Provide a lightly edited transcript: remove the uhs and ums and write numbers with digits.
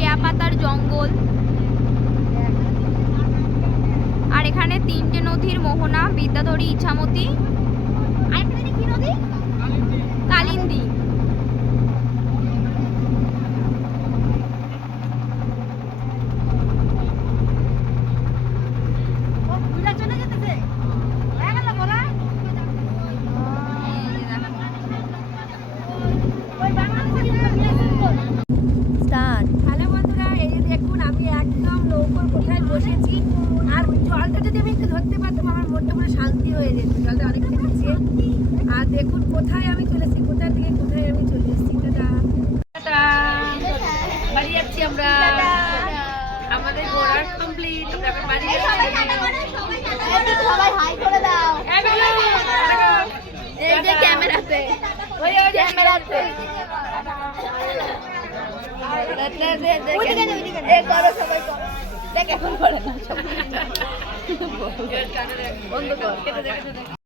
শেয়া পাতার জঙ্গল। আর এখানে 3টে নদীর মোহনা, বিদ্যাধরী, ইছামতি, আর এখানে কি নদী? কালিন্দী। হ্যালো বন্ধুরা, এই যে দেখুন আমি একদম নৌকোর কোথায় বসেছি। আর জলটা যদি আমি একটু ধরতে পারতাম আমার মনটা পুরো শান্তি হয়ে যেত। জলটা অনেকটা নিচে। আর দেখুন কোথায় আমি চলেছি, কোথা থেকে কোথায় আমি চলে এসেছি। টাটা, বাড়ি যাচ্ছি আমরা। আমাদের ঘোরা কমপ্লিট। আমরা বাড়ি যাচ্ছি। সবাই হাই করে দাও। এই যে ক্যামেরাতে, ওই ক্যামেরাতে দেখ এখন করে না। বন্ধ কর।